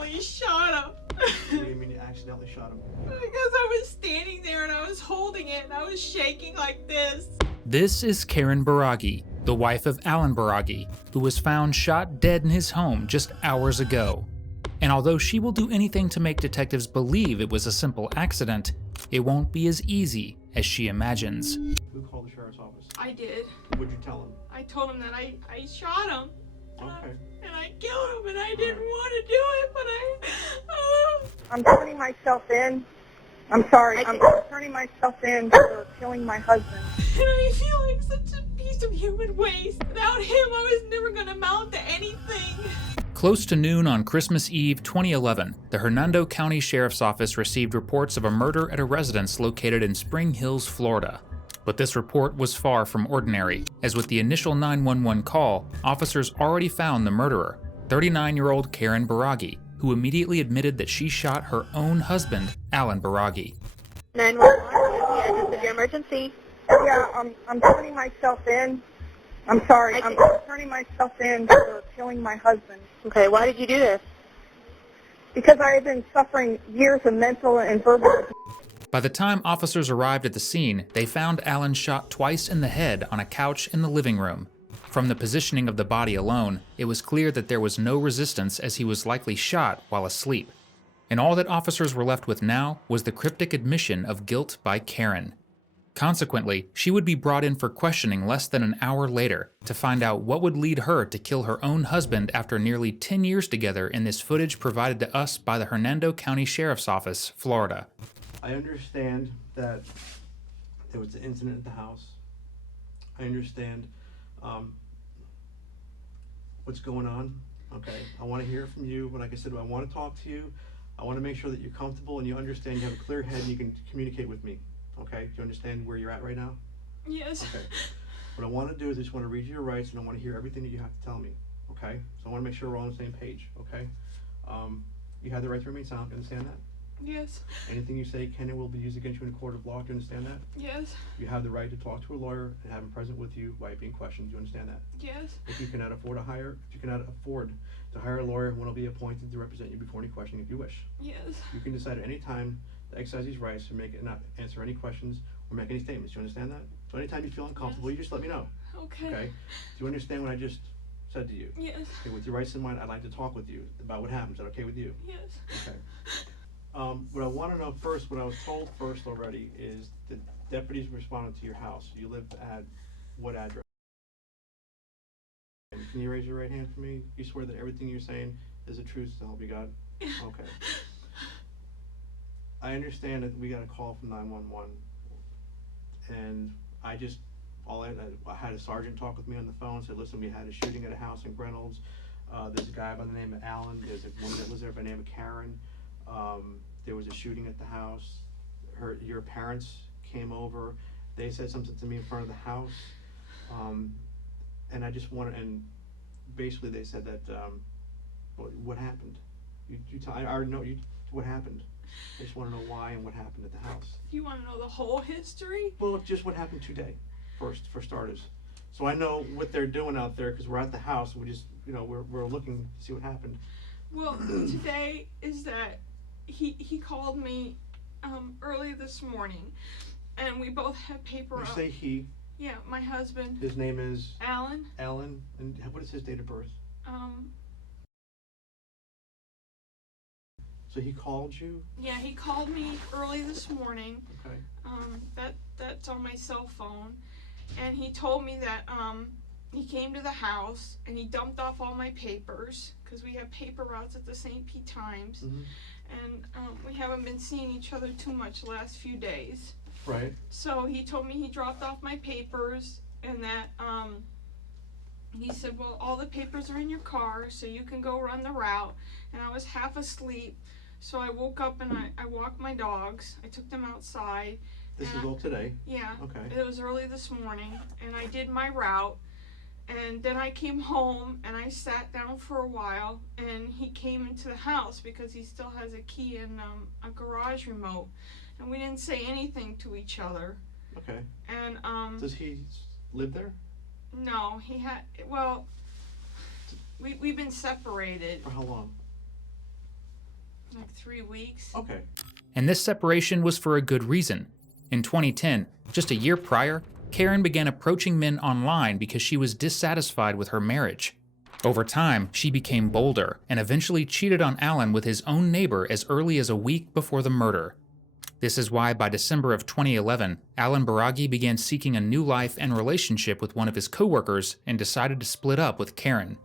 accidentally shot him. What do you mean you accidentally shot him? Because I was standing there and I was holding it and I was shaking like this. This is Karen Baragi, the wife of Alan Baragi, who was found shot dead in his home just hours ago. And although she will do anything to make detectives believe it was a simple accident, it won't be as easy as she imagines. Who called the sheriff's office? I did. What'd you tell him? I told him that I shot him. Okay. And I killed him and I didn't want to do it, but I'm turning myself in. I'm sorry. I'm turning myself in for killing my husband. And I feel like such a piece of human waste. Without him, I was never going to amount to anything. Close to noon on Christmas Eve 2011, the Hernando County Sheriff's Office received reports of a murder at a residence located in Spring Hills, Florida. But this report was far from ordinary, as with the initial 911 call, officers already found the murderer, 39-year-old Karen Baragi, who immediately admitted that she shot her own husband, Alan Baragi. 911, the address of your emergency. Yeah, I'm turning myself in. I'm sorry. I'm turning myself in for killing my husband. Okay, why did you do this? Because I have been suffering years of mental and verbal abuse. By the time officers arrived at the scene, they found Alan shot twice in the head on a couch in the living room. From the positioning of the body alone, it was clear that there was no resistance, as he was likely shot while asleep. And all that officers were left with now was the cryptic admission of guilt by Karen. Consequently, she would be brought in for questioning less than an hour later to find out what would lead her to kill her own husband after nearly 10 years together in this footage provided to us by the Hernando County Sheriff's Office, Florida. I understand that there was an incident at the house. I understand what's going on. Okay, I want to hear from you, but like I said, I want to talk to you. I want to make sure that you're comfortable and you understand, you have a clear head and you can communicate with me. Okay, do you understand where you're at right now? yes. Okay. What I want to do is I just want to read you your rights and I want to hear everything that you have to tell me. Okay, so I want to make sure we're all on the same page. Okay, you have the right to remain silent. You understand that? Yes. Anything you say can and will be used against you in a court of law. Do you understand that? Yes. You have the right to talk to a lawyer and have him present with you while you're being questioned. Do you understand that? Yes. If you cannot afford to hire a lawyer, one will be appointed to represent you before any questioning if you wish. Yes. You can decide at any time to exercise these rights and not answer any questions or make any statements. Do you understand that? So anytime you feel uncomfortable, Yes. you just let me know. Okay. Okay? Do you understand what I just said to you? Yes. Okay, with your rights in mind, I'd like to talk with you about what happened. Is that okay with you? Yes. Okay. What I want to know first, what I was told first already, is the deputies responded to your house. You live at what address? Can you raise your right hand for me? You swear that everything you're saying is the truth, so help you God? Okay. I understand that we got a call from 911, and I had a sergeant talk with me on the phone, said, listen, we had a shooting at a house in Reynolds. There's a guy by the name of Alan. There's a woman that lives there by the name of Karen. There was a shooting at the house. Your parents came over. They said something to me in front of the house. And I just wanted, and basically they said that, what happened? I already know what happened. I just want to know why and what happened at the house. You want to know the whole history? Well, just what happened today, first, for starters. So I know what they're doing out there, because we're at the house. We just, we're looking to see what happened. Well, today is that he called me early this morning, and we both had paper You up. say he. Yeah, my husband. His name is? Alan. Alan. And what is his date of birth? So he called you? Yeah, he called me early this morning. Okay. That's on my cell phone, and he told me that he came to the house and he dumped off all my papers, because we have paper routes at the St. Pete Times. Mm-hmm. And we haven't been seeing each other too much the last few days. Right. So he told me he dropped off my papers, and that he said, well, all the papers are in your car, so you can go run the route. And I was half asleep, so I woke up and I walked my dogs. I took them outside. This is all today? Yeah. Okay. It was early this morning, and I did my route. And then I came home and I sat down for a while, and he came into the house because he still has a key and a garage remote, and we didn't say anything to each other. Okay. And does he live there? No, he had, well, we've been separated. For how long? Like 3 weeks. Okay. And this separation was for a good reason. In 2010, just a year prior, Karen began approaching men online because she was dissatisfied with her marriage. Over time, she became bolder and eventually cheated on Alan with his own neighbor as early as a week before the murder. This is why by December of 2011, Alan Baragi began seeking a new life and relationship with one of his coworkers and decided to split up with Karen.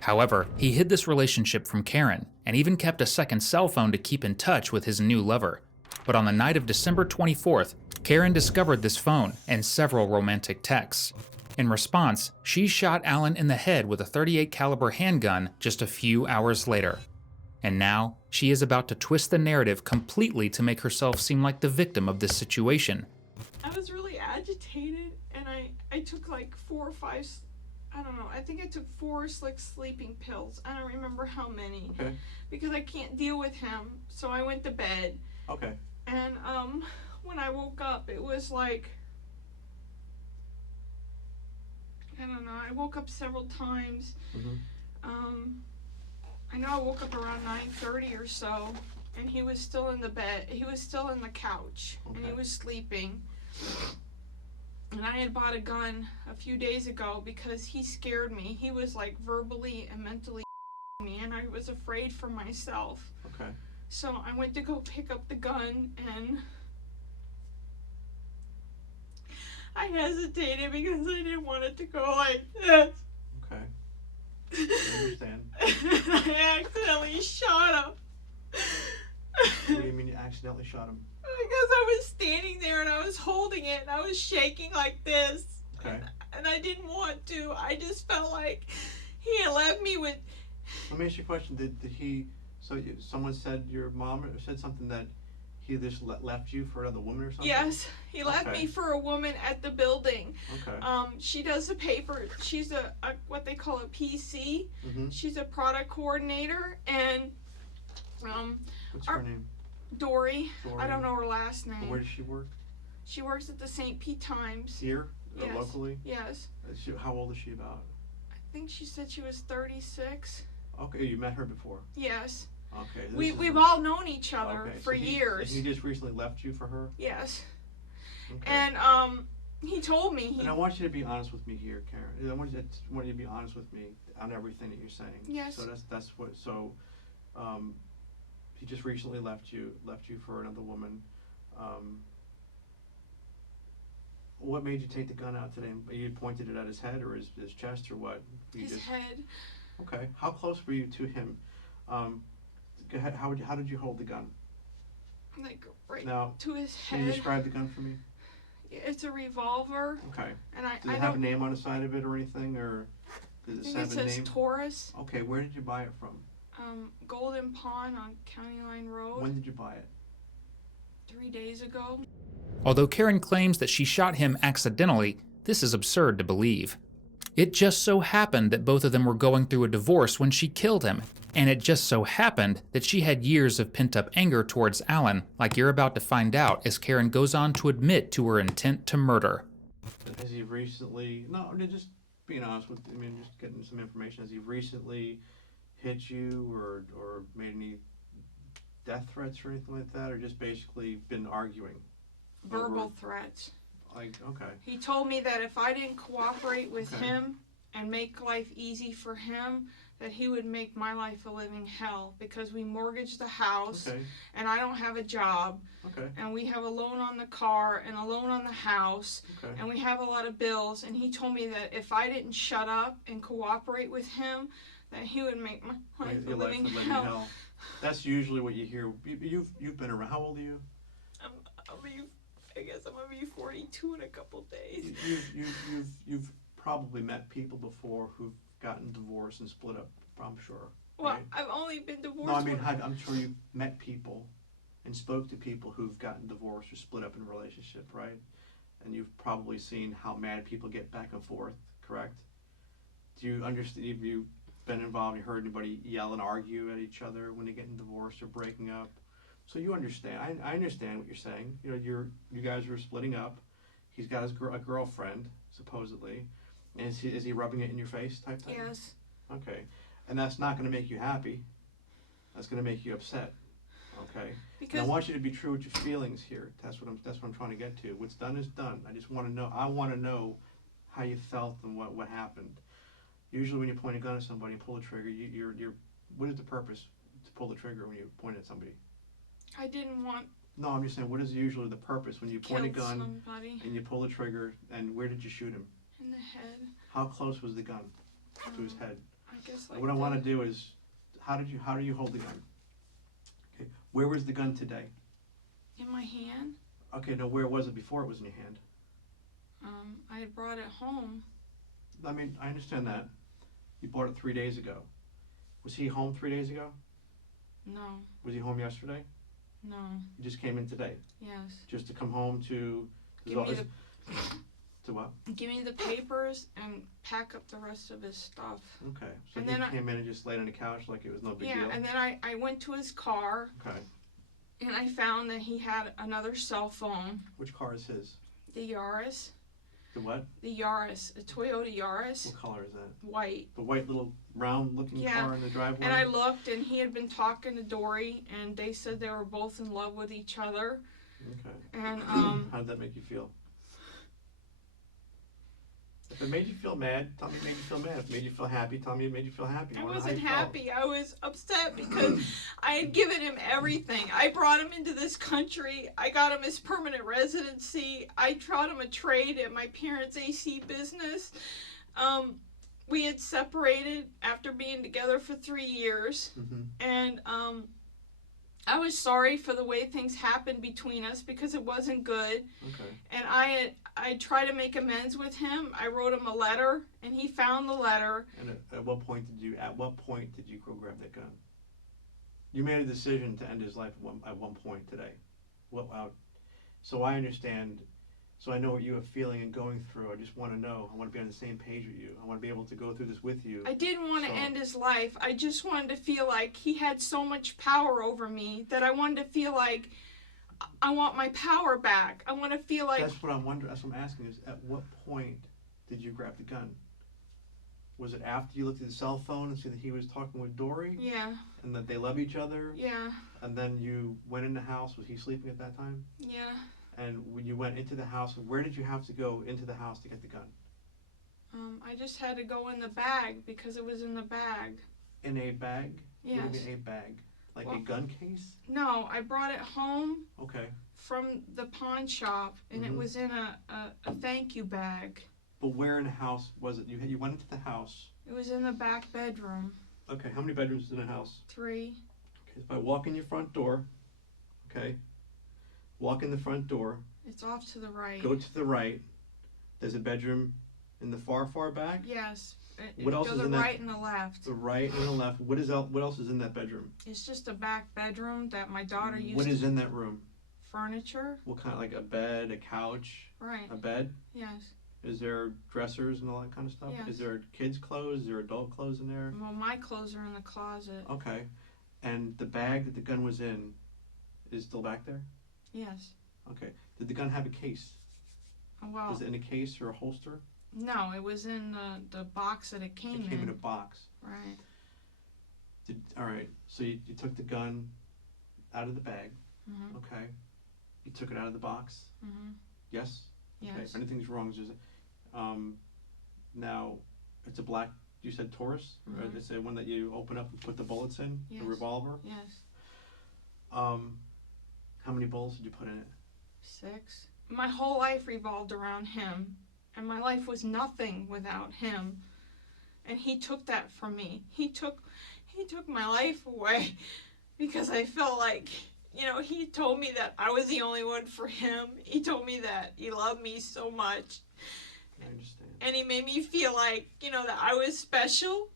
However, he hid this relationship from Karen and even kept a second cell phone to keep in touch with his new lover. But on the night of December 24th, Karen discovered this phone and several romantic texts. In response, she shot Alan in the head with a .38 caliber handgun just a few hours later. And now, she is about to twist the narrative completely to make herself seem like the victim of this situation. I was really agitated, and I took like 4 or 5, I don't know, I think I took 4 like sleeping pills. I don't remember how many. Okay. Because I can't deal with him, so I went to bed. Okay. And when I woke up, it was like, I don't know, I woke up several times. I know I woke up around 9:30 or so, and he was still in the bed. He was still in the couch, and he Okay. was sleeping. And I had bought a gun a few days ago because he scared me. He was like verbally and mentally me, and I was afraid for myself. Okay. So I went to go pick up the gun, and I hesitated because I didn't want it to go like this. Okay. I understand. I accidentally shot him. What do you mean you accidentally shot him? Because I was standing there and I was holding it and I was shaking like this. Okay. And I didn't want to. I just felt like he had left me with. Let me ask you a question. Did he? So someone said your mom said something that he just left you for another woman or something? Yes, he left Okay. me for a woman at the building. Okay. She does the paper. She's a what they call a PC. Mhm. She's a product coordinator, and What's our- her name? Dory. Dory. I don't know her last Where name. does she work? She works at the St. Pete Times. Here? Yes. Locally? Yes. How old is she about? I think she said she was 36. Okay, you met her before. Yes. Okay. We've all known each other okay, for so years. He just recently left you for her? Yes. Okay. And he told me And I want you to be honest with me here, Karen. I want you to be honest with me on everything that you're saying. Yes. So that's what. So, he just recently left you for another woman. What made you take the gun out today? You pointed it at his head or his chest or what? his head. Okay. How close were you to him? How did you hold the gun? Like right Now, to his can you head. describe the gun for me? It's a revolver, Okay. and I Does it have a name on the side of it or anything, or does it think have it a says name? Taurus. Okay, where did you buy it from? Golden Pond on County Line Road. When did you buy it? 3 days ago. Although Karen claims that she shot him accidentally, this is absurd to believe. It just so happened that both of them were going through a divorce when she killed him, and it just so happened that she had years of pent-up anger towards Alan, like you're about to find out as Karen goes on to admit to her intent to murder. Has he recently? No, I'm just being honest with. I mean, just getting some information. Has he recently hit you or made any death threats or anything like that, or just basically been arguing? Verbal Over- threats. Like, okay. He told me that if I didn't cooperate with Okay. him and make life easy for him, that he would make my life a living hell because we mortgaged the house Okay. and I don't have a job Okay. and we have a loan on the car and a loan on the house Okay. and we have a lot of bills, and he told me that if I didn't shut up and cooperate with him, that he would make my life a Your life living would live in hell. hell. That's usually what you hear. You've been around. How old are you? I guess I'm gonna be 42 in a couple days. You've probably met people before who've gotten divorced and split up. I'm sure. Well, right? I've only been divorced. No, I mean, one- I'm sure you've met people and spoke to people who've gotten divorced or split up in a relationship, right? And you've probably seen how mad people get back and forth, correct? Do you understand? Have you been involved? You heard anybody yell and argue at each other when they're getting divorced or breaking up? So you understand. I understand what you're saying. You know, you guys are splitting up. He's got a girlfriend, supposedly. And is he rubbing it in your face type thing? Yes. Okay. And that's not going to make you happy. That's going to make you upset. okay? And I Because want you to be true with your feelings here. That's what I'm trying to get to. What's done is done. I just want to know. I want to know how you felt and what happened. Usually, when you point a gun at somebody and pull the trigger, you're what is the purpose to pull the trigger when you point at somebody? I didn't want No, I'm just saying. What is usually the purpose when you to point a kill gun somebody and you pull the trigger? And where did you shoot him? in the head. How close was the gun to his head? I guess like What I want to do is, how do you hold the gun? Okay, where was the gun today? in my hand. Okay, no, where was it before it was in your hand? I had brought it home. I mean, I understand that. You bought it 3 days ago. Was he home 3 days ago? No, Was he home yesterday? no, He just came in today, yes. just to come home to. Give me To what? Give me the papers and pack up the rest of his stuff. Okay, so And he then came in and just laid on the couch like it was no big Yeah, deal. and then I went to his car Okay, and I found that he had another cell phone, which car is his? the Yaris. The what? The Yaris, a Toyota Yaris, What color is that? white. The white little round-looking Yeah, car in the driveway. And I looked, and he had been talking to Dory, and they said they were both in love with each other. Okay. And How did that make you feel? If it made you feel mad, tell me it made you feel mad. If it made you feel happy, tell me it made you feel happy. I wanna know how wasn't you felt. happy. I was upset because I had given him everything. I brought him into this country. I got him his permanent residency. I taught him a trade at my parents' AC business. We had separated after being together for 3 years. Mhm. And I was sorry for the way things happened between us because it wasn't good. Okay. And I tried to make amends with him. I wrote him a letter, and he found the letter. And at what point did you go grab that gun? You made a decision to end his life at one point today. So I understand. So I know what you are feeling and going through. I just want to know. I want to be on the same page with you. I want to be able to go through this with you. I didn't want to So- end his life. I just wanted to feel like he had so much power over me that I wanted to feel like I want my power back. I want to feel like That's what I'm wondering. That's what I'm asking is, at what point did you grab the gun? Was it after you looked at the cell phone and see that he was talking with Dory yeah, and that they love each other? yeah, And then you went in the house. Was he sleeping at that time? yeah. And when you went into the house, where did you have to go into the house to get the gun? I just had to go in the bag because it was in the bag. In a bag? What Yes. do you mean a bag? Like a Well- gun case? No, I brought it home Okay. from the pawn shop, and it Mhm. was in a thank you bag. But where in the house was it? You went into the house. It was in the back bedroom. Okay, how many bedrooms is in the house? 3. Okay, if I walk in your front door, okay, walk in the front door, It's off to the right. go to the right, there's a bedroom in the far, far back. Yes. What else go is the in that- right and the left. The right and the left. What else is in that bedroom? It's just a back bedroom that my daughter used What to is in that room? furniture. What kind, like a bed, a couch, Right. a bed? Yes. Is there dressers and all that kind of stuff? Yes. Is there kids' clothes? Is there adult clothes in there? Well, my clothes are in the closet. Okay. And the bag that the gun was in is still back there? Yes. Okay. Did the gun have a case? Well, Was it in a case or a holster? no, it was in the box that it came It came in in. a box. Right. All right. So you took the gun out of the bag. Mhm. Okay. You took it out of the box. Mhm. Yes. Okay. Yes. If anything's wrong, just now it's a black. You said Taurus. Or Mhm. it's the one that you open up and put the bullets in. Yes. The revolver. Yes. How many bullets did you put in it? 6. My whole life revolved around him, and my life was nothing without him. And he took that from me. He took my life away because I felt like, he told me that I was the only one for him. He told me that he loved me so much. I understand. And he made me feel like, that I was special.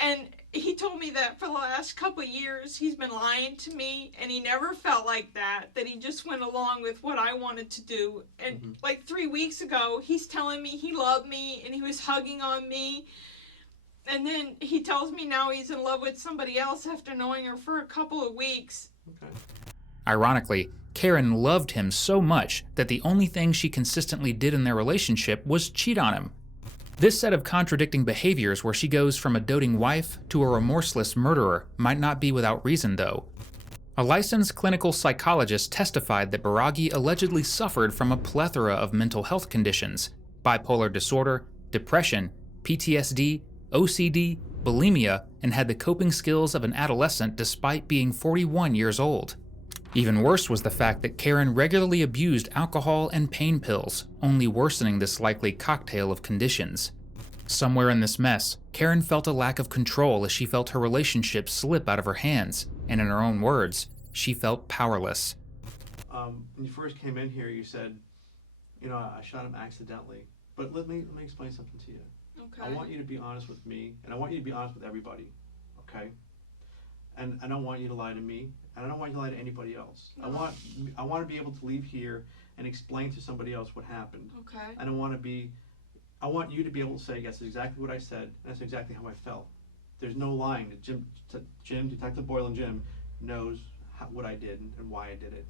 And he told me that for the last couple of years, he's been lying to me, and he never felt like that he just went along with what I wanted to do. And Mhm. like 3 weeks ago, he's telling me he loved me, and he was hugging on me. And then he tells me now he's in love with somebody else after knowing her for a couple of weeks. Okay. Ironically, Karen loved him so much that the only thing she consistently did in their relationship was cheat on him. This set of contradicting behaviors where she goes from a doting wife to a remorseless murderer might not be without reason, though. A licensed clinical psychologist testified that Baragi allegedly suffered from a plethora of mental health conditions: bipolar disorder, depression, PTSD, OCD, bulimia, and had the coping skills of an adolescent despite being 41 years old. Even worse was the fact that Karen regularly abused alcohol and pain pills, only worsening this likely cocktail of conditions. Somewhere in this mess, Karen felt a lack of control as she felt her relationship slip out of her hands, and in her own words, she felt powerless. When you first came in here, you said, I shot him accidentally. But let me explain something to you. Okay. I want you to be honest with me, and I want you to be honest with everybody, okay? And I don't want you to lie to me, and I don't want you to lie to anybody else. No. I want to be able to leave here and explain to somebody else what happened. Okay. And I want you to be able to say, yes, exactly what I said, and that's exactly how I felt. There's no lying. Jim, Detective Boyle and Jim knows what I did and why I did it.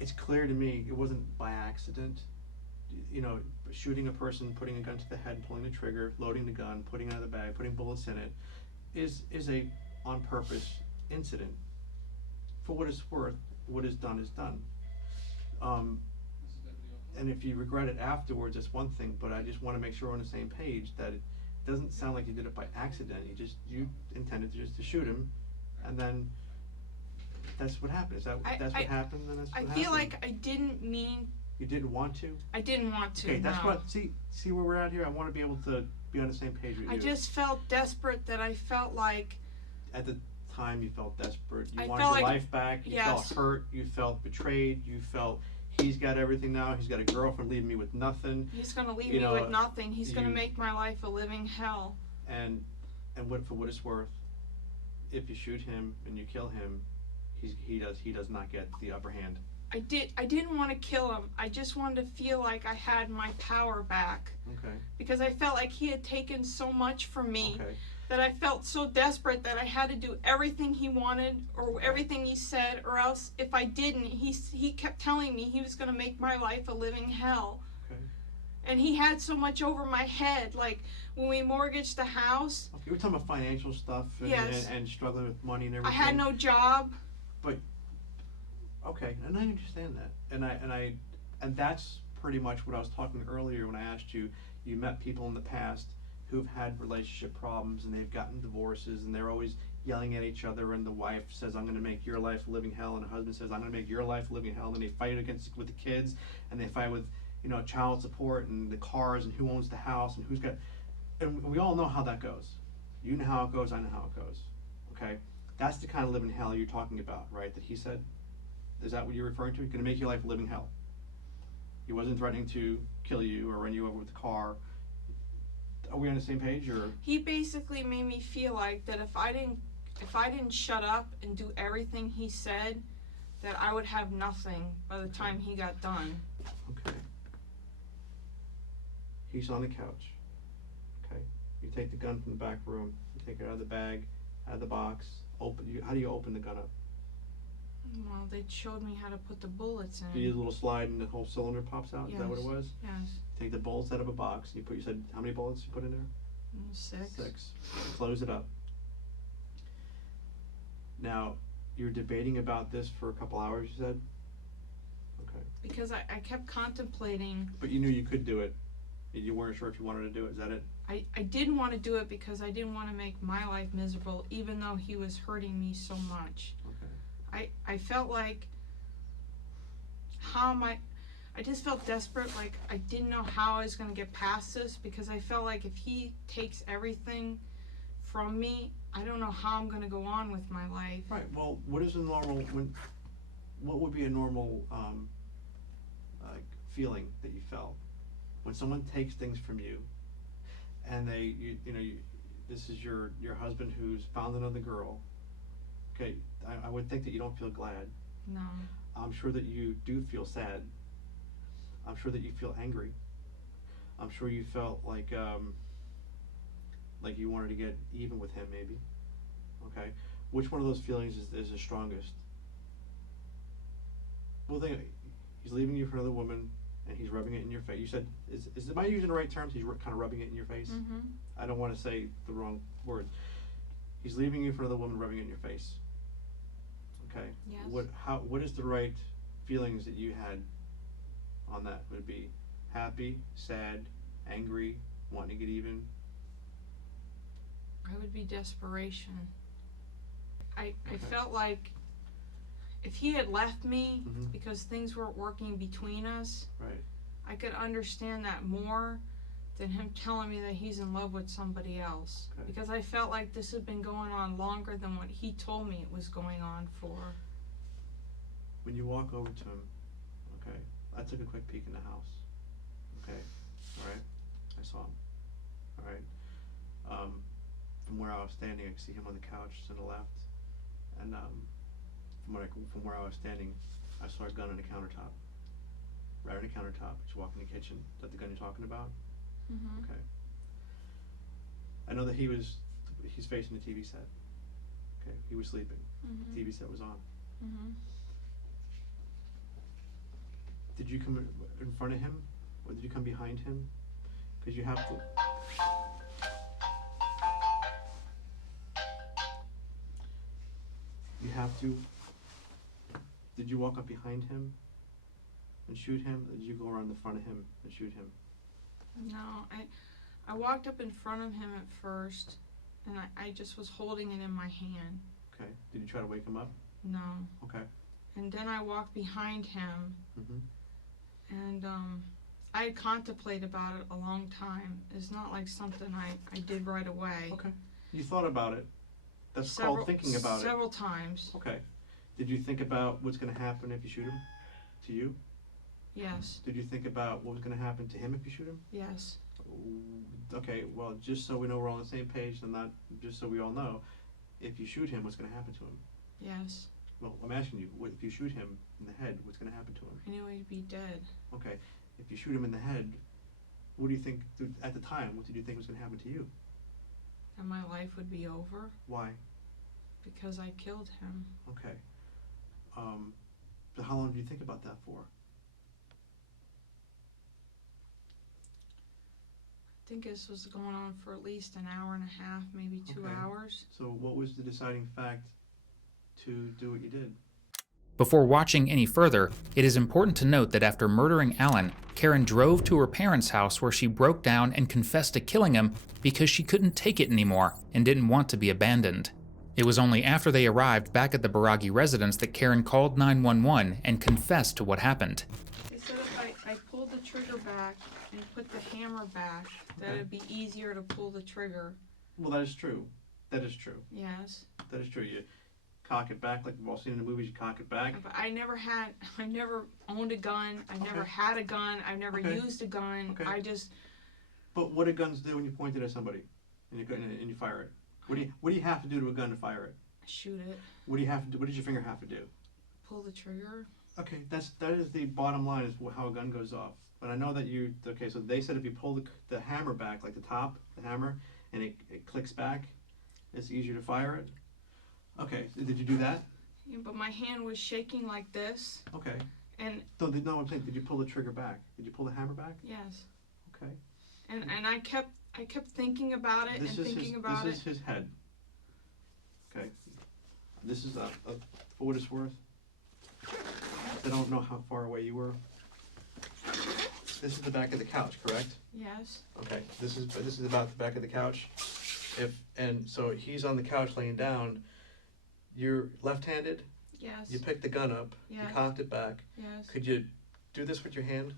It's clear to me it wasn't by accident. Shooting a person, putting a gun to the head, pulling the trigger, loading the gun, putting it in the bag, putting bullets in it, is a on purpose incident. For what it's worth, what is done is done. And if you regret it afterwards, that's one thing, but I just want to make sure we're on the same page that it doesn't sound like you did it by accident. You intended just to shoot him, and then that's what happened. That's what happened, and that's what happened. I feel like I didn't mean. You didn't want to? I didn't want to. Okay, that's no. what. See where we're at here. I want to be able to be on the same page with you. I just felt desperate that I felt like. At the time, you felt desperate. You I wanted felt your like, life back. You yes. felt hurt. You felt betrayed. You felt he's got everything now. He's got a girlfriend leaving me with nothing. He's gonna leave me with nothing. He's gonna make my life a living hell. And for what it's worth, if you shoot him and you kill him, he does not get the upper hand. I didn't want to kill him. I just wanted to feel like I had my power back. Okay. Because I felt like he had taken so much from me. Okay. That I felt so desperate that I had to do everything he wanted or everything he said, or else if I didn't, he kept telling me he was going to make my life a living hell. Okay. And he had so much over my head, like when we mortgaged the house. Okay, we're talking about financial stuff and, Yes. and struggling with money and everything. I had no job. But okay, and I understand that, and that's pretty much what I was talking earlier when I asked you. You met people in the past who've had relationship problems and they've gotten divorces and they're always yelling at each other, and the wife says, I'm going to make your life a living hell, and the husband says, I'm going to make your life a living hell, and they fight with the kids, and they fight with child support and the cars and who owns the house and who's got, and we all know how that goes. You know how it goes, I know how it goes. Okay, that's the kind of living hell you're talking about, right? That he said. Is that what you're referring to? Going to make your life a living hell. He wasn't threatening to kill you or run you over with a car. Are we on the same page, or? He basically made me feel like that if I didn't shut up and do everything he said, that I would have nothing by the time he got done. Okay. He's on the couch. Okay. You take the gun from the back room. You take it out of the bag, out of the box. How do you open the gun up? Well, they showed me how to put the bullets in. You use a little slide and the whole cylinder pops out? Is that what it was? Yes. Take the bullets out of a box. You said, how many bullets you put in there? 6. 6. Close it up. Now, you're debating about this for a couple hours, you said? Okay. Because I kept contemplating. But you knew you could do it. You weren't sure if you wanted to do it. Is that it? I didn't want to do it because I didn't want to make my life miserable, even though he was hurting me so much. Okay. I felt like, I just felt desperate, like I didn't know how I was going to get past this, because I felt like if he takes everything from me, I don't know how I'm going to go on with my life. Right, well, what would be a normal feeling that you felt when someone takes things from you, and this is your husband who's found another girl? Okay, I would think that you don't feel glad. No. I'm sure that you do feel sad. I'm sure that you feel angry. I'm sure you felt like you wanted to get even with him, maybe. Okay, which one of those feelings is the strongest? Well, he's leaving you for another woman, and he's rubbing it in your face. You said, am I using the right terms? He's kind of rubbing it in your face. Mm-hmm. I don't want to say the wrong word. He's leaving you for another woman, rubbing it in your face. Okay. Yes. What is the right feelings that you had on that? Would it be happy, sad, angry, wanting to get even? I would be desperation. I Okay. felt like if he had left me Mhm. because things weren't working between us, Right. I could understand that more than him telling me that he's in love with somebody else. Okay. Because I felt like this had been going on longer than what he told me it was going on for. When you walk over to him, okay, I took a quick peek in the house. Okay. All right. I saw him. All right. From where I was standing, I could see him on the couch to the left, and from where I was standing, I saw a gun on the countertop. Right on the countertop. As you walk in the kitchen. Is that the gun you're talking about? Mm-hmm. Okay. I know that he's facing the TV set. Okay. He was sleeping. Mm-hmm. The TV set was on. Mm-hmm. Did you come in front of him, or did you come behind him? Because you have to. You have to. Did you walk up behind him and shoot him? Or did you go around the front of him and shoot him? No, I walked up in front of him at first, and I just was holding it in my hand. Okay. Did you try to wake him up? No. Okay. And then I walked behind him, Mhm. and I had contemplated about it a long time. It's not like something I did right away. Okay. You thought about it. That's called thinking about it. Several times. Okay. Did you think about what's going to happen if you shoot him? To you? Yes. Did you think about what was going to happen to him if you shoot him? Yes. Okay, well, just so we know we're all on the same page, and not just so we all know, if you shoot him, what's going to happen to him? Yes. Well, I'm asking you, if you shoot him in the head, what's going to happen to him? I knew he'd be dead. Okay, if you shoot him in the head, what do you think, at the time, what did you think was going to happen to you? And my life would be over Why? because I killed him. Okay. So how long did you think about that for? I think this was going on for at least an hour and a half, maybe 2 Okay. hours. So what was the deciding fact to do what you did? Before watching any further, it is important to note that after murdering Alan, Karen drove to her parents' house where she broke down and confessed to killing him because she couldn't take it anymore and didn't want to be abandoned. It was only after they arrived back at the Baragi residence that Karen called 911 and confessed to what happened. They said if I pulled the trigger back and put the hammer back, that Okay. it'd be easier to pull the trigger. Well, that is true. That is true. Yes. That is true. You cock it back like we've all seen in the movies. You cock it back. But I never owned a gun. I never Okay. had a gun. I've never Okay. used a gun. Okay. I just, But what do guns do when you point it at somebody and you fire it? What do you have to do to a gun to fire it? shoot it, What do you have to do? What does your finger have to do? pull the trigger. Okay, that is the bottom line is how a gun goes off. But I know that so they said if you pull the hammer back, like the top, the hammer, and it clicks back, it's easier to fire it. Okay, so did you do that? Yeah, but my hand was shaking like this, Okay. and No, I'm saying, did you pull the trigger back? Did you pull the hammer back? yes, Okay. and I kept thinking about it This and is thinking about this it. is his head. Okay. This is for what it's worth. I don't know how far away you were. This is the back of the couch, correct? Yes, Okay. This is about the back of the couch. So he's on the couch laying down. You're left-handed. yes, You picked the gun up. Yeah. You cocked it back. yes, Could you do this with your hand,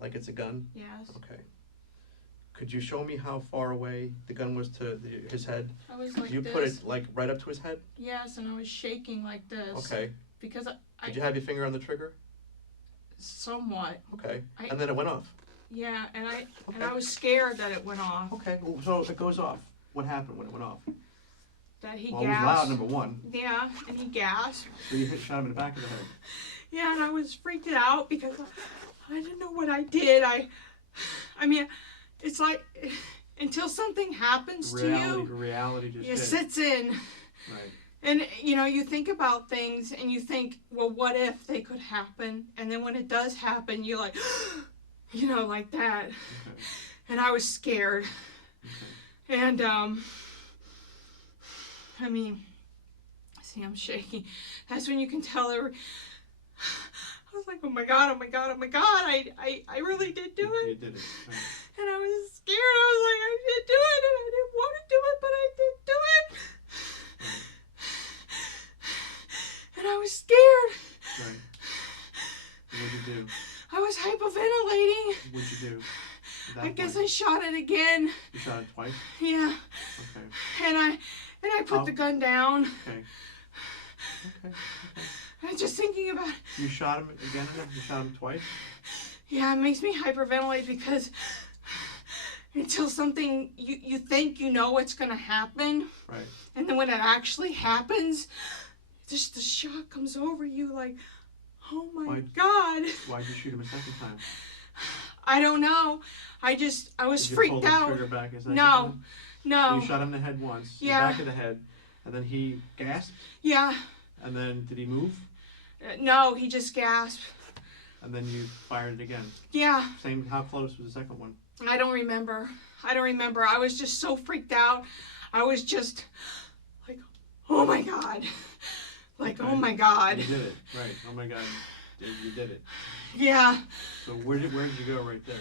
like it's a gun? yes. Okay. Could you show me how far away the gun was to his head? I was like You this. put it like right up to his head? Yes, and I was shaking like this. Okay. Because Did you have your finger on the trigger? somewhat. Okay. I- And then it went off. Yeah, and I Okay. was scared that it went off. Okay. Well, so it goes off. What happened when it went off? That he Well, it was gasped. loud, number one. Yeah, and he gasped. So you shot him in the back of the head. Yeah, and I was freaked out because I didn't know what I did. I mean, it's like until something happens to you, Reality just it hit. sits in. Right. And, you think about things and you think, well, what if they could happen? And then when it does happen, you're like, like that. Okay. And I was scared. Okay. And, See, I'm shaking. That's when you can tell I was like, oh my God, oh my God, oh my God, I really did do it. You did it. Right. And I was scared. I was like, I did do it, and I didn't want to do it, but I did do it. And I was scared. Right. What'd you do? I was hyperventilating. What'd you do? I guess I shot it again. You shot it twice? Yeah. Okay. And I put the gun down. Okay. Okay. I'm just thinking about it. You shot him again? You shot him twice? Yeah, it makes me hyperventilate because until something, you think you know what's going to happen. Right. And then when it actually happens, just the shock comes over you like, oh my God. Why'd you shoot him a second time? I don't know. I was freaked out. Did you pull the trigger back a second No. time? No. You shot him in the head once. Yeah. The back of the head. And then he gasped. Yeah. And then did he move? No, he just gasped. And then you fired it again. Yeah. Same. How close was the second one? I don't remember. I was just so freaked out. I was just like, oh my God. Like, Okay. oh my God. You did it. Right. Oh my God. You did it. Yeah. So where did you go right there?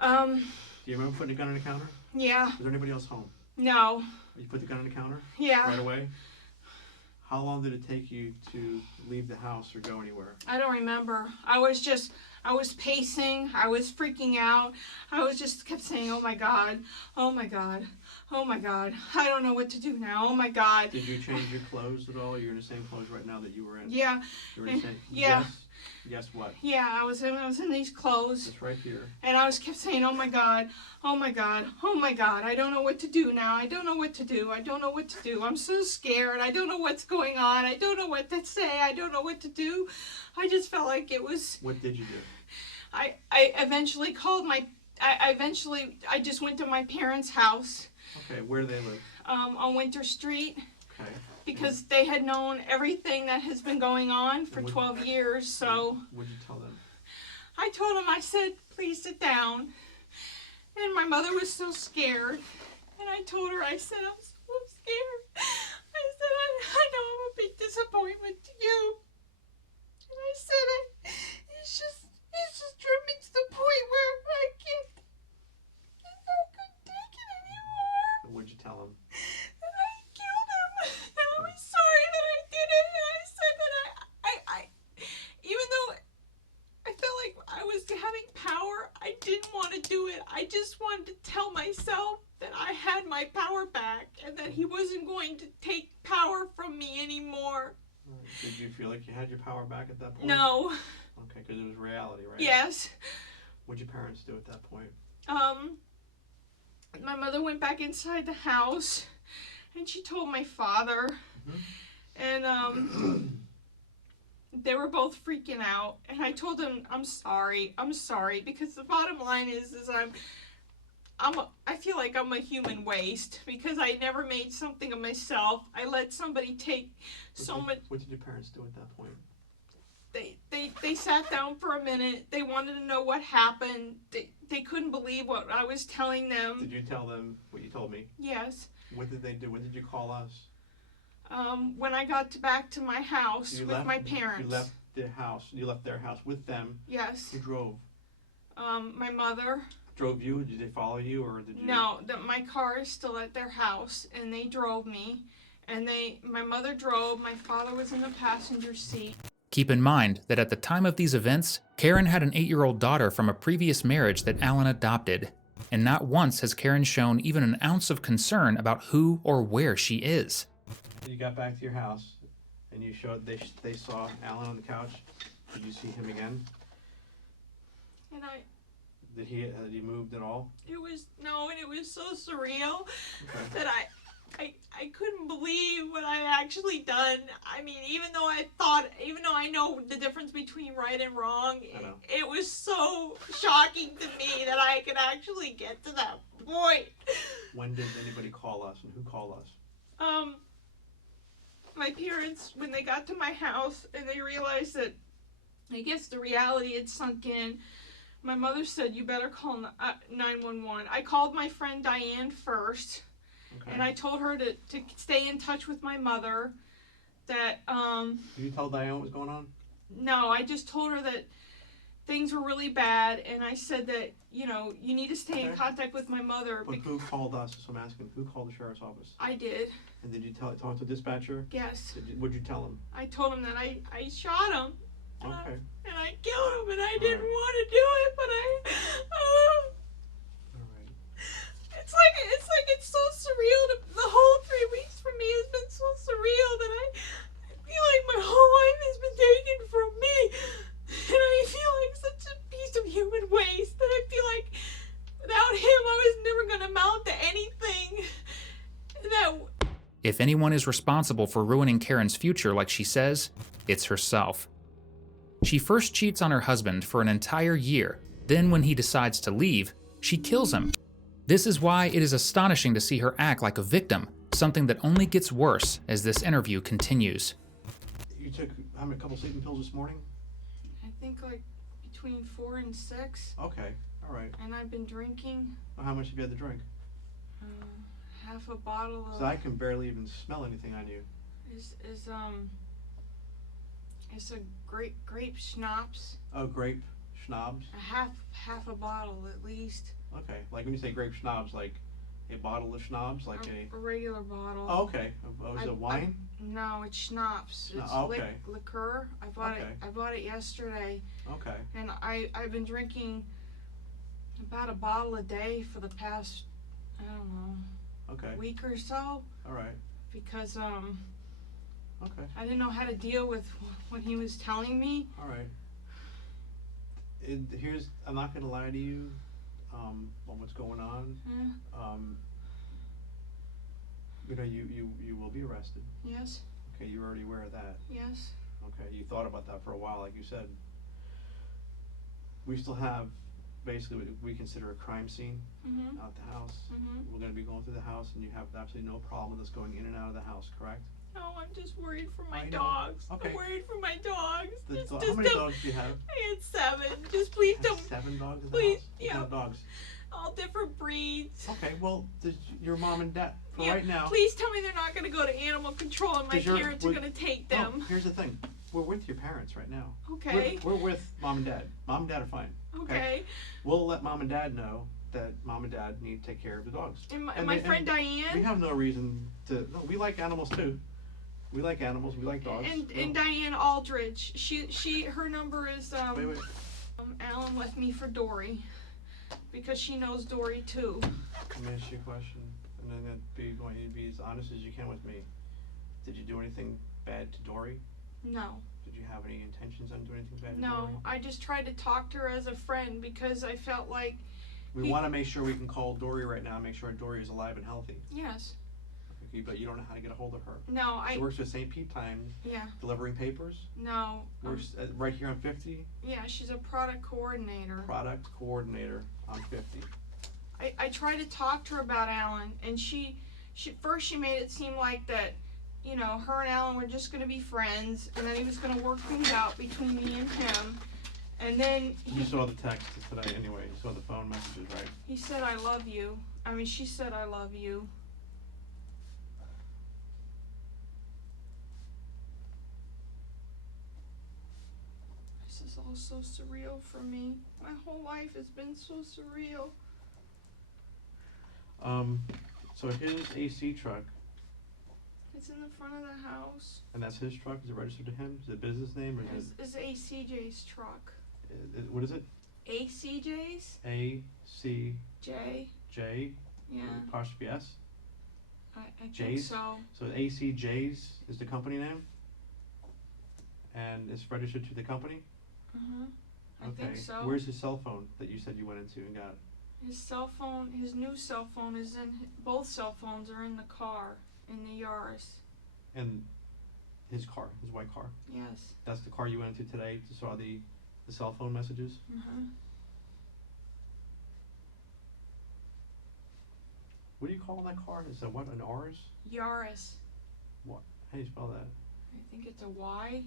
Do you remember putting the gun on the counter? Yeah. Was there anybody else home? No. You put the gun on the counter? Yeah. Right away? How long did it take you to leave the house or go anywhere? I don't remember. I was pacing. I was freaking out. I was just kept saying, oh my God. Oh my God. Oh my God. I don't know what to do now. Oh my God. Did you change your clothes at all? You're in the same clothes right now that you were in? Yeah. You were in the same? Yeah. Yes. Yes, what? Yeah, I was in these clothes. It's right here. And I was kept saying, oh my God, oh my God, oh my God, I don't know what to do now. I don't know what to do. I don't know what to do. I'm so scared. I don't know what's going on. I don't know what to say. I don't know what to do. I just felt like it was... What did you do? I eventually called I just went to my parents' house. Okay, where do they live? On Winter Street. Okay. Because they had known everything that has been going on for 12 years, so... What did you tell them? I told them, I said, please sit down. And my mother was so scared. And I told her, I said, I'm so scared. I said, I know I'm a big disappointment to you. And I said, it's just driven to the point where I couldn't take it anymore. What did you tell them? And I killed him. And I was sorry that I did it. And I said that I even though I felt like I was having power, I didn't want to do it. I just wanted to tell myself that I had my power back and that he wasn't going to take power from me anymore. Did you feel like you had your power back at that point? No. Okay, because it was reality, right? Yes. What did your parents do at that point? My mother went back inside the house and she told my father. Mm-hmm. And they were both freaking out, and I told them, I'm sorry, because the bottom line is I feel like I'm a human waste, because I never made something of myself. I let somebody take so much. What did your parents do at that point? They sat down for a minute. They wanted to know what happened. They couldn't believe what I was telling them. Did you tell them what you told me? Yes. What did they do? When did you call us? When I got back to my house with my parents. You left the house. You left their house with them. Yes. Who drove? My mother. Drove you? Did they follow you, or did you? No, my car is still at their house, and they drove me. And my mother drove. My father was in the passenger seat. Keep in mind that at the time of these events, Karen had an 8-year-old daughter from a previous marriage that Alan adopted. And not once has Karen shown even an ounce of concern about who or where she is. You got back to your house, and you showed they saw Alan on the couch. Did you see him again? And Had he moved at all? it was so surreal Okay. that I couldn't believe what I actually done. I mean, even though I know the difference between right and wrong, it was so shocking to me that I could actually get to that point. When did anybody call us, and who called us? My parents, when they got to my house and they realized that, I guess the reality had sunk in, my mother said, you better call 911. I called my friend Diane first, Okay. and I told her to stay in touch with my mother, that Did you tell Diane what was going on? no, I just told her that things were really bad, and I said that, you know, you need to stay in Okay. contact with my mother. But who called us? So I'm asking, who called the sheriff's office? I did. And did you talk to the dispatcher? Yes. What'd you tell him? I told him that I shot him. Okay. And I killed him, and I didn't Alright. want to do it, but Alright. it's like it's so surreal. The whole 3 weeks for me has been so surreal that I feel like my whole life has been taken from me, and I feel like such a piece of human waste that I feel like without him I was never gonna amount to anything. That If anyone is responsible for ruining Karen's future, like she says, it's herself. She first cheats on her husband for an entire year. Then, when he decides to leave, she kills him. This is why it is astonishing to see her act like a victim, something that only gets worse as this interview continues. You took how many couple sleeping pills this morning? I think like between 4 and 6, Okay. Alright. and I've been drinking Well, how much have you had to drink? half a bottle of. So I can barely even smell anything on you. It's a grape schnapps. Oh, grape schnapps. A half a bottle at least. Okay. Like when you say grape schnapps, like a bottle of schnapps, like A regular bottle. Oh, okay. Oh, is it wine? No, it's schnapps. It's okay. Liqueur. I bought Okay. it. I bought it yesterday, Okay. and I've been drinking about a bottle a day for the past, I don't know, Okay. week or so, All right. because Okay. I didn't know how to deal with what he was telling me. All right. I'm not gonna lie to you, on what's going on. Yeah. You know, you will be arrested. Yes. Okay, you're already aware of that. Yes. Okay, you thought about that for a while, like you said. We still have basically what we consider a crime scene Mhm. out the house. Mhm. We're gonna be going through the house, and you have absolutely no problem with us going in and out of the house, correct? No, I'm just worried for my I know. dogs. Okay. I'm worried for my dogs. How many dogs do you have? I had 7. Just please You have don't. 7 dogs in the Please, house? What yeah. kind of dogs? All different breeds. Okay, well, does your mom and dad, for Yeah, right now. please tell me they're not going to go to animal control and my Does your- parents are going to take No, them. here's the thing. We're with your parents right now. Okay. We're with mom and dad. Mom and dad are fine. Okay. We'll let mom and dad know that mom and dad need to take care of the dogs. And my, And my they- friend We Diane. have no reason to. No, we like animals too. We like animals. We like dogs. And Diane Aldridge. Her number is Wait. Alan left me for Dory, because she knows Dory too. Let me ask you a question, and then want you to be as honest as you can with me. Did you do anything bad to Dory? No. Did you have any intentions on doing anything bad to Dory? No, I just tried to talk to her as a friend because I felt like, We want to make sure we can call Dory right now and make sure Dory is alive and healthy. yes. Okay, but you don't know how to get a hold of her. No, She works for St. Pete Times, yeah, delivering papers. no. Works right here on 50. Yeah, she's a product coordinator. Product coordinator on 50. I tried to talk to her about Alan, and she first she made it seem like that, you know, her and Alan were just gonna be friends, and then he was gonna work things out between me and him, and then You saw the text today anyway. You saw the phone messages, right? he said, "I love you." I mean, she said, "I love you." This is all so surreal for me. My whole life has been so surreal. So his AC truck, It's in the front of the house. and that's his truck. Is it registered to him? Is it a business name or is It's ACJ's truck. what is it? ACJ's? ACJ J? Yeah, apostrophe S. I think J's? so. So ACJ's is the company name, and it's registered to the company. Uh-huh. I Okay. think so. Where's his cell phone that you said you went into and got? His cell phone, his new cell phone is in, both cell phones are in the car, in the Yaris. And his car, his white car. Yes. That's the car you went into today to saw the cell phone messages. Uh-huh. What do you call that car? Is that what, an R's? Yaris. How do you spell that? I think it's a Y.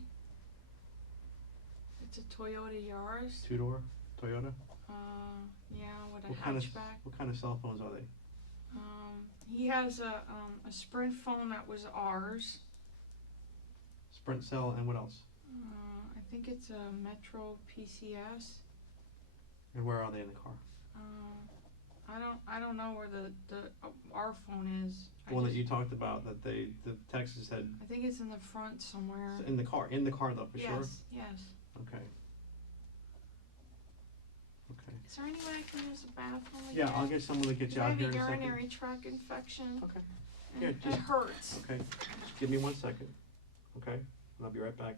It's a Toyota Yaris. Two-door Toyota? Yeah, with a What hatchback. kind of cell phones are they? He has a Sprint phone that was ours. Sprint Cell, and what else? I think it's a Metro PCS. And where are they in the car? I don't know where the our phone is. The one that you talked about, that the text said I think it's in the front somewhere. in the car though, for sure? Yes. Okay. Okay. Is there any way I can use the bathroom again? Yeah, I'll get someone to get you I out have here a in a second. urinary tract infection. Okay. And Yeah, it just- hurts. Okay, just give me 1 second, okay? And I'll be right back.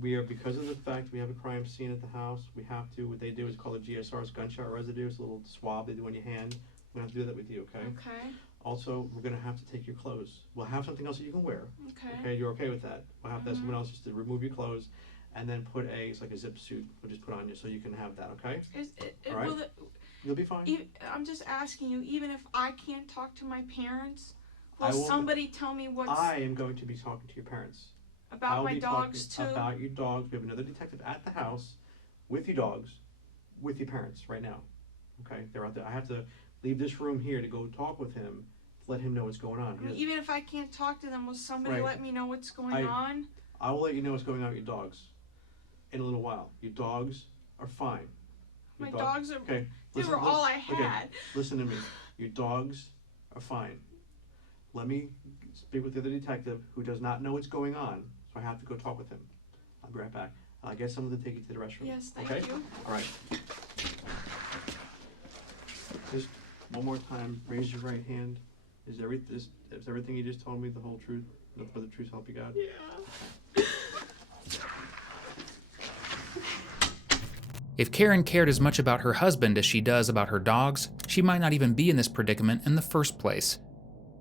We are, because of the fact we have a crime scene at the house, we have to, what they do is called a GSR, it's gunshot residue, it's a little swab they do on your hand. We're gonna have to do that with you, okay? Okay. Also, we're gonna have to take your clothes. We'll have something else that you can wear, Okay. okay? You're okay with that? We'll have to have someone Mhm. else just to remove your clothes and then put it's like a zip suit, we'll just put on you so you can have that, okay? Is it, All right. will it, You'll be fine. I'm just asking you, even if I can't talk to my parents, I will will- somebody tell me what's I am going to be talking to your parents. about I'll my be dogs talking too? about your dogs. We have another detective at the house with your dogs, with your parents right now. Okay, they're out there. I have to leave this room here to go talk with him, to let him know what's going on. I mean, even if I can't talk to them, will somebody Right. let me know what's going on? I will let you know what's going on with your dogs in a little while. Your dogs are fine. My Your dogs are. Okay, They listen, were all I okay, had. listen to me. Your dogs are fine. Let me speak with the other detective who does not know what's going on, so I have to go talk with him. I'll be right back. I'll get someone to take you to the restroom. Yes, thank Okay? you. All right. Just one more time, raise your right hand. Is everything you just told me the whole truth? Nothing but the truth, help you God? Yeah. If Karen cared as much about her husband as she does about her dogs, she might not even be in this predicament in the first place.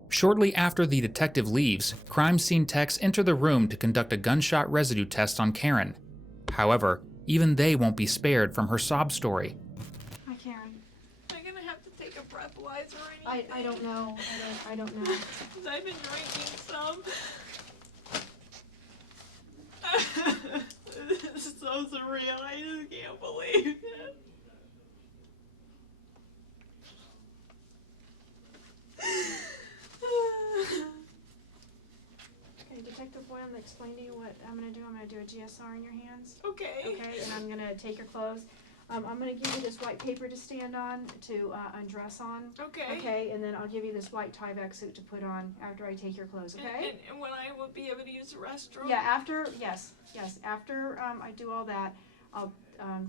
Shortly after the detective leaves, crime scene techs enter the room to conduct a gunshot residue test on Karen. However, even they won't be spared from her sob story. Hi, Karen. Am I gonna have to take a breathalyzer or anything? I don't know. I don't know. 'Cause I've been drinking some. This is so surreal. I just can't believe it. Okay, Detective Boyle, I'm gonna explain to you what I'm gonna do. I'm gonna do a GSR in your hands. Okay. Okay, and I'm gonna take your clothes. I'm gonna give you this white paper to stand on, to undress on. Okay. Okay, and then I'll give you this white tie-back suit to put on after I take your clothes, okay? And when I will be able to use the restroom? Yeah, after, yes, after I do all that, I'll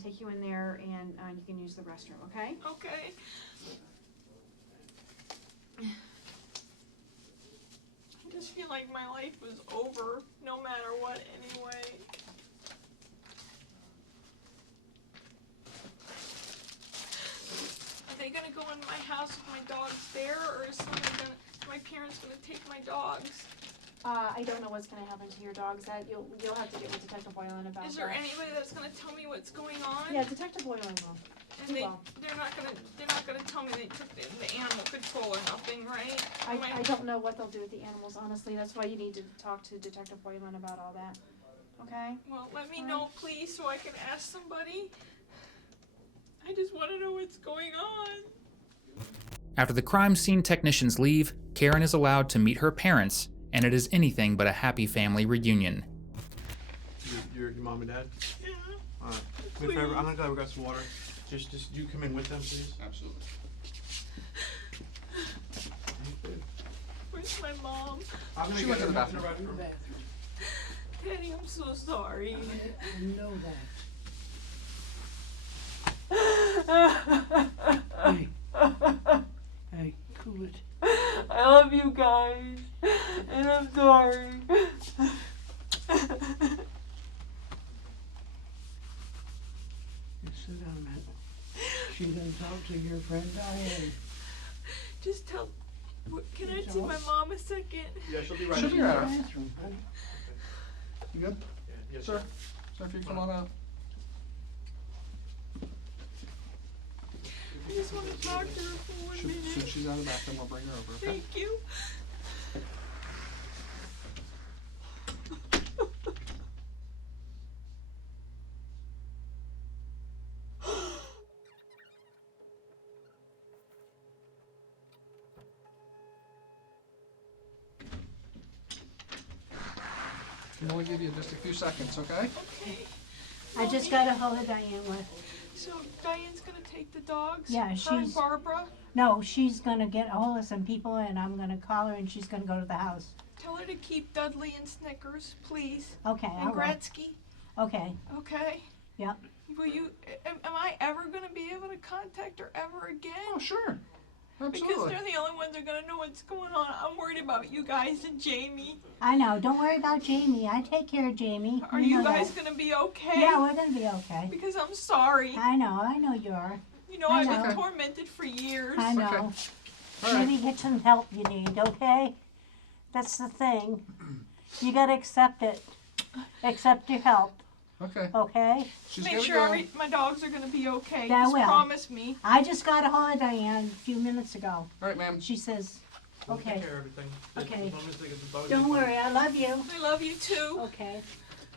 take you in there and you can use the restroom, okay? Okay. I just feel like my life was over, no matter what, anyway. Are they gonna go in my house with my dogs there, or is my parents gonna take my dogs? I don't know what's gonna happen to your dogs. That you'll have to get with Detective Boylan about Is there that. anybody that's gonna tell me what's going on? Yeah, Detective Boylan will. And they're not gonna tell me they took the animal control or nothing, right? I don't know what they'll do with the animals, honestly. That's why you need to talk to Detective Boylan about all that. Okay? Well, let me Fine. know, please, so I can ask somebody. I just want to know what's going on. After the crime scene technicians leave, Karen is allowed to meet her parents, and it is anything but a happy family reunion. Your mom and dad? Yeah. Alright. I'm gonna go grab some water. Just you come in with them, please. Absolutely. Where's my mom? I'm gonna She get went to her the in the bathroom. restroom. Daddy, I'm so sorry. I know Hey. Hey, cool it. I love you guys, and I'm sorry. Just sit down, man. She done talked to your friend Diane. Just tell. Can I see my mom a second? Yeah, she'll be right. She'll be right out. Bathroom, honey. You good? Yeah, yes, Sir? Sir, if you come on out. I just want to talk to her for 1 Soon minute. she's out of the bathroom, we'll bring her over, okay? Thank you. Can only give you just a few seconds, okay? Okay. I just got a hold of Diane with. So Diane's gonna take the dogs? Yeah, Her and she's- Barbara? No, she's gonna get a hold of some people and I'm gonna call her and she's gonna go to the house. Tell her to keep Dudley and Snickers, please. Okay, I And will. Gretzky, Okay, okay? yep. Will you, am I ever gonna be able to contact her ever again? Oh, sure. Because Absolutely. they're the only ones that are gonna know what's going on. I'm worried about you guys and Jamie. I know, don't worry about Jamie. I take care of Jamie. Are You you know guys that. gonna be okay? Yeah, we're gonna be okay. Because I'm sorry. I know you are. You know, I I've know. been tormented for years. I know. Okay. All right. Maybe get some help you need, okay? That's the thing. You gotta accept it. Accept your help, Okay. okay? She's Make gonna sure go. my dogs are gonna be okay. Yeah, I Just will. promise me. I just got a hold of Diane a few minutes ago. All right, ma'am. She says, We'll okay, take care of everything. Okay. As long as they get the dogs. don't worry, I love you. I love you too. Okay.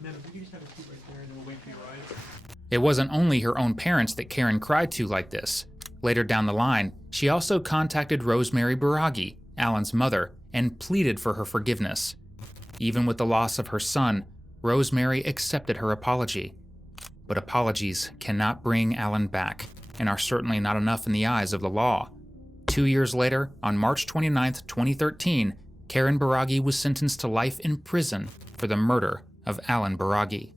Man, if we could just have a seat right there and then we'll wait for your ride. It wasn't only her own parents that Karen cried to like this. Later down the line, she also contacted Rosemary Baragi, Alan's mother, and pleaded for her forgiveness. Even with the loss of her son, Rosemary accepted her apology. But apologies cannot bring Alan back, and are certainly not enough in the eyes of the law. 2 years later, on March 29, 2013, Karen Baragi was sentenced to life in prison for the murder of Alan Baragi.